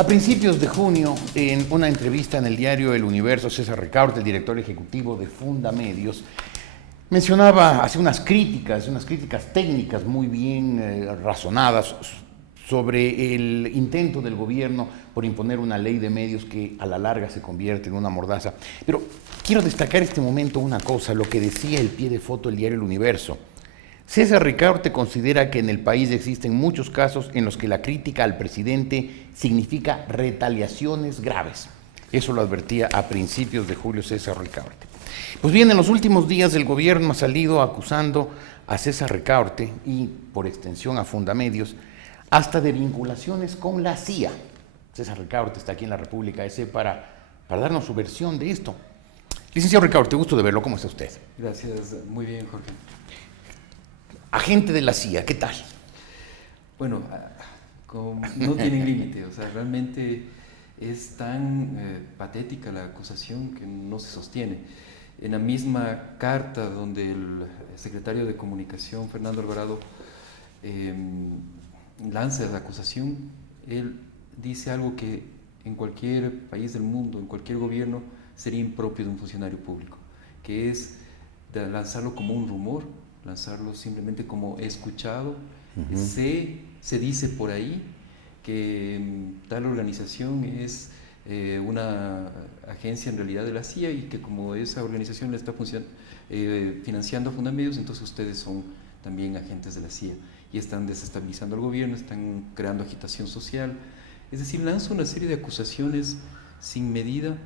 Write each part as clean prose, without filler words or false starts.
A principios de junio, en una entrevista en el diario El Universo, César Ricaurte, el director ejecutivo de Fundamedios, mencionaba, hacía unas críticas técnicas muy bien razonadas sobre el intento del gobierno por imponer una ley de medios que a la larga se convierte en una mordaza. Pero quiero destacar en este momento una cosa, lo que decía el pie de foto del diario El Universo. César Ricaurte considera que en el país existen muchos casos en los que la crítica al presidente significa retaliaciones graves. Eso lo advertía a principios de julio César Ricaurte. Pues bien, en los últimos días el gobierno ha salido acusando a César Ricaurte y, por extensión, a Fundamedios, hasta de vinculaciones con la CIA. César Ricaurte está aquí en la República S para darnos su versión de esto. Licenciado Ricaurte, gusto de verlo. ¿Cómo está usted? Gracias, muy bien, Jorge. Agente de la CIA, ¿qué tal? Bueno, no tienen límite, o sea, realmente es tan patética la acusación que no se sostiene. En la misma carta donde el secretario de Comunicación, Fernando Alvarado, lanza la acusación, él dice algo que en cualquier país del mundo, en cualquier gobierno, sería impropio de un funcionario público, que es de lanzarlo como un rumor, lanzarlo simplemente como he escuchado, se dice por ahí que tal organización es una agencia en realidad de la CIA y que como esa organización le está financiando a Fundamedios, entonces ustedes son también agentes de la CIA y están desestabilizando al gobierno, están creando agitación social. Es decir, lanza una serie de acusaciones sin medida,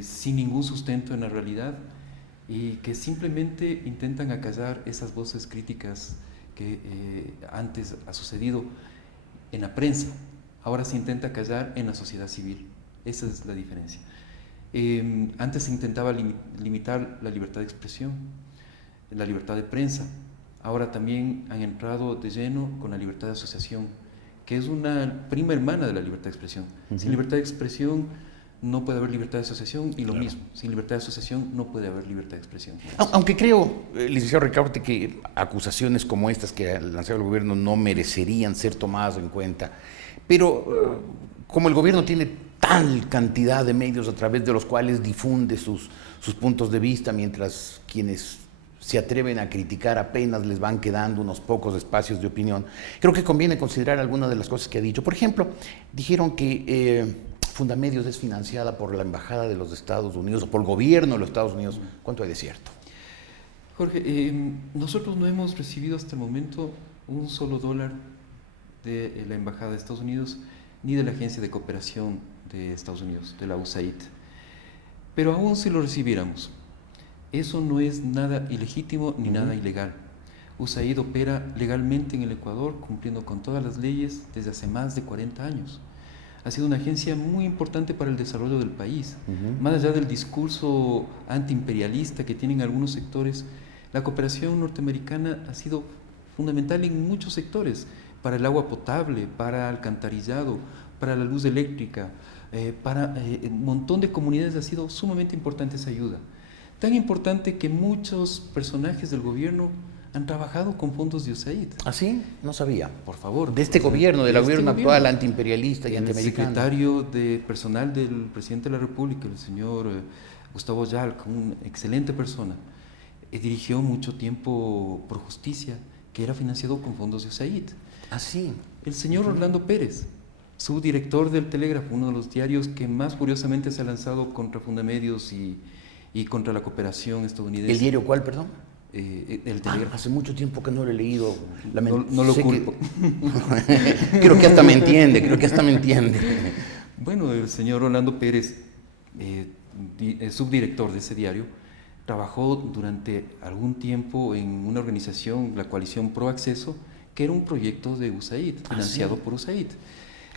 sin ningún sustento en la realidad, y que simplemente intentan acallar esas voces críticas que antes ha sucedido en la prensa. Ahora se intenta acallar en la sociedad civil. Esa es la diferencia. Antes se intentaba limitar la libertad de expresión, la libertad de prensa. Ahora también han entrado de lleno con la libertad de asociación, que es una prima hermana de la libertad de expresión. Sin libertad de expresión no puede haber libertad de asociación y lo mismo, sin libertad de asociación no puede haber libertad de expresión. Aunque creo, licenciado Ricaurte, que acusaciones como estas que ha lanzado el gobierno no merecerían ser tomadas en cuenta, pero como el gobierno tiene tal cantidad de medios a través de los cuales difunde sus puntos de vista, mientras quienes se atreven a criticar apenas les van quedando unos pocos espacios de opinión, creo que conviene considerar algunas de las cosas que ha dicho. Por ejemplo, dijeron que Fundamedios es financiada por la Embajada de los Estados Unidos o por el gobierno de los Estados Unidos. ¿Cuánto hay de cierto? Jorge, nosotros no hemos recibido hasta el momento un solo dólar de la Embajada de Estados Unidos ni de la Agencia de Cooperación de Estados Unidos, de la USAID. Pero aún si lo recibiéramos, eso no es nada ilegítimo ni nada ilegal. USAID opera legalmente en el Ecuador, cumpliendo con todas las leyes desde hace más de 40 años. Ha sido una agencia muy importante para el desarrollo del país. Más allá del discurso antiimperialista que tienen algunos sectores, la cooperación norteamericana ha sido fundamental en muchos sectores, para el agua potable, para alcantarillado, para la luz eléctrica, para un montón de comunidades ha sido sumamente importante esa ayuda. Tan importante que muchos personajes del gobierno han trabajado con fondos de USAID. ¿Ah, sí? No sabía. Por favor. De este gobierno, del gobierno actual, antiimperialista y antiamericano. El secretario de personal del presidente de la República, el señor Gustavo Yalc, una excelente persona, dirigió mucho tiempo Pro Justicia, que era financiado con fondos de USAID. ¿Ah, sí? El señor Orlando Pérez, subdirector del Telégrafo, uno de los diarios que más furiosamente se ha lanzado contra Fundamedios y contra la cooperación estadounidense. ¿El diario cuál, perdón? El Telégrafo. Hace mucho tiempo que no lo he leído. No lo culpo. Creo que hasta me entiende, Bueno, el señor Orlando Pérez, subdirector de ese diario, trabajó durante algún tiempo en una organización, la Coalición Pro Acceso, que era un proyecto de USAID, financiado por USAID.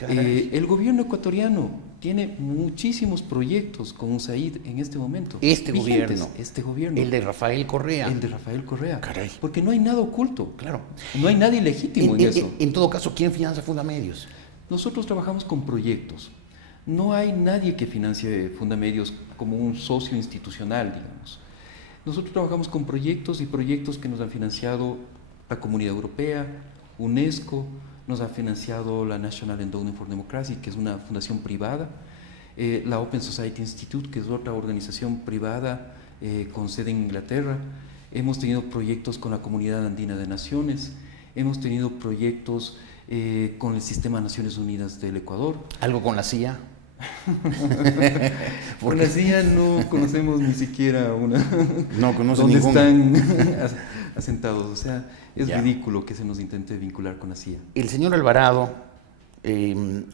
El gobierno ecuatoriano tiene muchísimos proyectos con USAID en este momento. Este gobierno. El de Rafael Correa. El de Rafael Correa. Caray. Porque no hay nada oculto. Claro. No hay nada ilegítimo en eso. En todo caso, ¿quién financia Fundamedios? Nosotros trabajamos con proyectos. No hay nadie que financie Fundamedios como un socio institucional, digamos. Nosotros trabajamos con proyectos y proyectos que nos han financiado la Comunidad Europea, UNESCO, nos ha financiado la National Endowment for Democracy, que es una fundación privada, la Open Society Institute, que es otra organización privada con sede en Inglaterra. Hemos tenido proyectos con la Comunidad Andina de Naciones, hemos tenido proyectos con el Sistema de Naciones Unidas del Ecuador. ¿Algo con la CIA? Con la CIA no conocemos ni siquiera no conoce dónde ningún... están asentados. O sea, es Ya. ridículo que se nos intente vincular con la CIA. El señor Alvarado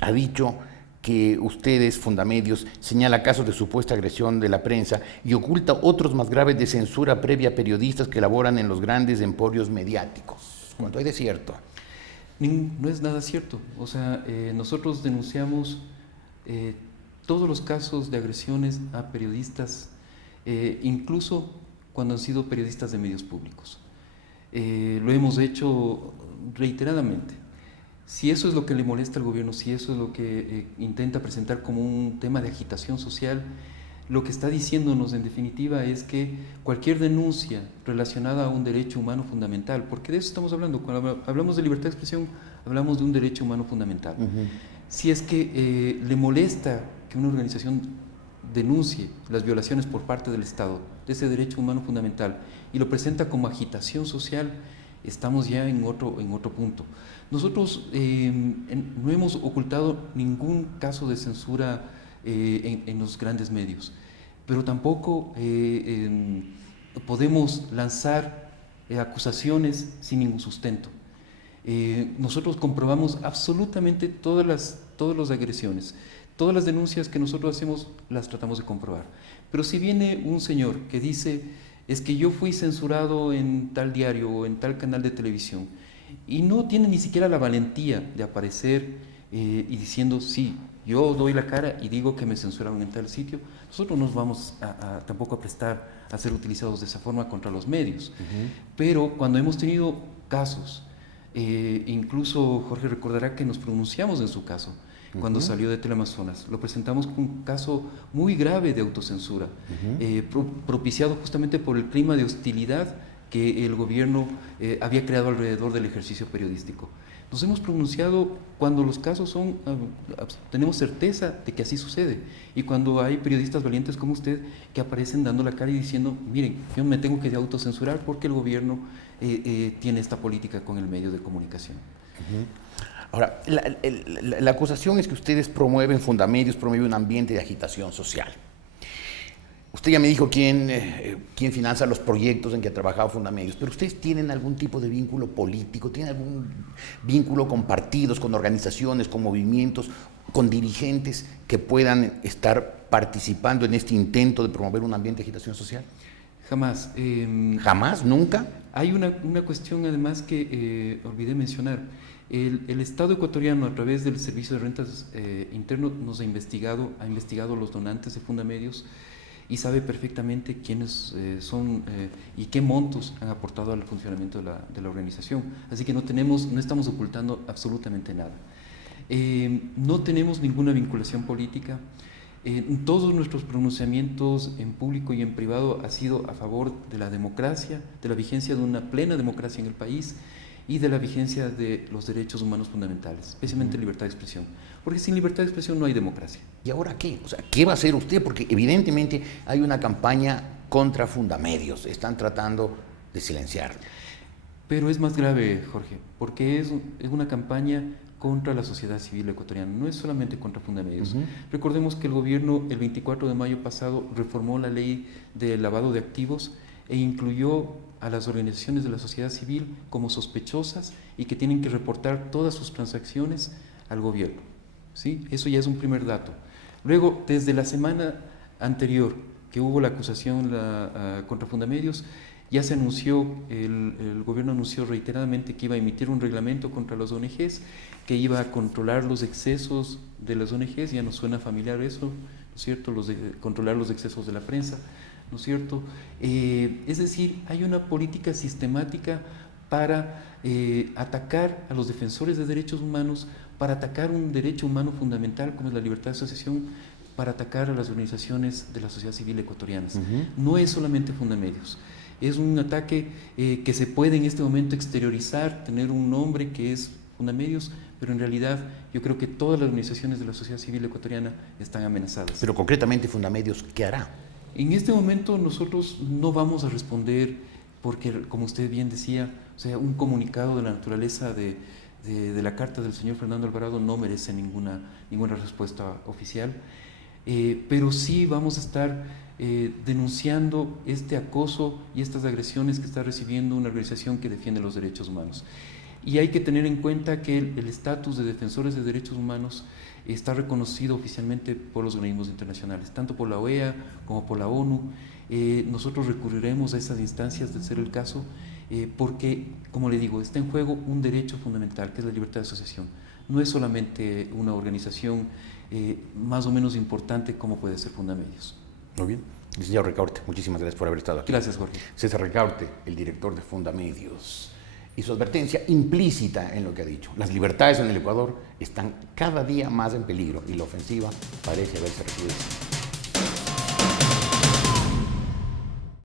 ha dicho que ustedes, Fundamedios, señala casos de supuesta agresión de la prensa y oculta otros más graves de censura previa a periodistas que laboran en los grandes emporios mediáticos. ¿Cuánto hay de cierto? No es nada cierto. O sea, nosotros denunciamos todos los casos de agresiones a periodistas, incluso cuando han sido periodistas de medios públicos. Lo hemos hecho reiteradamente. Si eso es lo que le molesta al gobierno, si eso es lo que intenta presentar como un tema de agitación social, lo que está diciéndonos en definitiva es que cualquier denuncia relacionada a un derecho humano fundamental, porque de eso estamos hablando, cuando hablamos de libertad de expresión, hablamos de un derecho humano fundamental. Si es que le molesta que una organización denuncie las violaciones por parte del Estado de ese derecho humano fundamental y lo presenta como agitación social, estamos ya en otro punto. Nosotros no hemos ocultado ningún caso de censura en los grandes medios, pero tampoco podemos lanzar acusaciones sin ningún sustento. Nosotros comprobamos absolutamente todas las agresiones, todas las denuncias que nosotros hacemos las tratamos de comprobar. Pero si viene un señor que dice, es que yo fui censurado en tal diario o en tal canal de televisión, y no tiene ni siquiera la valentía de aparecer y diciendo, sí, yo doy la cara y digo que me censuraron en tal sitio, nosotros no nos vamos tampoco a prestar a ser utilizados de esa forma contra los medios. Pero cuando hemos tenido casos, incluso Jorge recordará que nos pronunciamos en su caso, cuando salió de Teleamazonas, lo presentamos como un caso muy grave de autocensura, propiciado justamente por el clima de hostilidad que el gobierno había creado alrededor del ejercicio periodístico. Nos hemos pronunciado cuando los casos tenemos certeza de que así sucede, y cuando hay periodistas valientes como usted que aparecen dando la cara y diciendo, miren, yo me tengo que autocensurar porque el gobierno tiene esta política con el medio de comunicación. Ahora, la acusación es que ustedes promueven, Fundamedios promueve un ambiente de agitación social. Usted ya me dijo quién financia los proyectos en que ha trabajado Fundamedios, pero ustedes tienen algún tipo de vínculo político, tienen algún vínculo con partidos, con organizaciones, con movimientos, con dirigentes que puedan estar participando en este intento de promover un ambiente de agitación social. Jamás. ¿Jamás? ¿Nunca? Hay una cuestión además que olvidé mencionar. El Estado ecuatoriano, a través del Servicio de Rentas Interno, nos ha investigado los donantes de Fundamedios y sabe perfectamente quiénes son y qué montos han aportado al funcionamiento de la organización. Así que no estamos ocultando absolutamente nada. No tenemos ninguna vinculación política. Todos nuestros pronunciamientos en público y en privado ha sido a favor de la democracia, de la vigencia de una plena democracia en el país y de la vigencia de los derechos humanos fundamentales, especialmente libertad de expresión. Porque sin libertad de expresión no hay democracia. ¿Y ahora qué? O sea, ¿qué va a hacer usted? Porque evidentemente hay una campaña contra Fundamedios, están tratando de silenciarlo. Pero es más grave, Jorge, porque es una campaña contra la sociedad civil ecuatoriana, no es solamente contra Fundamedios. Recordemos que el gobierno el 24 de mayo pasado reformó la ley de lavado de activos e incluyó a las organizaciones de la sociedad civil como sospechosas y que tienen que reportar todas sus transacciones al gobierno. ¿Sí? Eso ya es un primer dato. Luego, desde la semana anterior que hubo la acusación contra Fundamedios, ya se anunció, el gobierno anunció reiteradamente que iba a emitir un reglamento contra las ONGs, que iba a controlar los excesos de las ONGs, ya nos suena familiar eso, ¿no es cierto?, controlar los excesos de la prensa, ¿no es cierto? Es decir, hay una política sistemática para atacar a los defensores de derechos humanos, para atacar un derecho humano fundamental como es la libertad de asociación, para atacar a las organizaciones de la sociedad civil ecuatorianas. No es solamente Fundamedios. Es un ataque que se puede en este momento exteriorizar, tener un nombre que es Fundamedios, pero en realidad yo creo que todas las organizaciones de la sociedad civil ecuatoriana están amenazadas. Pero concretamente Fundamedios, ¿qué hará? En este momento nosotros no vamos a responder porque, como usted bien decía, o sea, un comunicado de la naturaleza de la carta del señor Fernando Alvarado no merece ninguna respuesta oficial, pero sí vamos a estar denunciando este acoso y estas agresiones que está recibiendo una organización que defiende los derechos humanos. Y hay que tener en cuenta que el estatus de defensores de derechos humanos está reconocido oficialmente por los organismos internacionales, tanto por la OEA como por la ONU. Nosotros recurriremos a esas instancias de ser el caso, porque, como le digo, está en juego un derecho fundamental, que es la libertad de asociación. No es solamente una organización más o menos importante como puede ser Fundamedios. Muy bien. Licenciado Ricaurte, muchísimas gracias por haber estado aquí. Gracias, Jorge. César Ricaurte, el director de Fundamedios, y su advertencia implícita en lo que ha dicho. Las libertades en el Ecuador están cada día más en peligro y la ofensiva parece haberse recrudecido.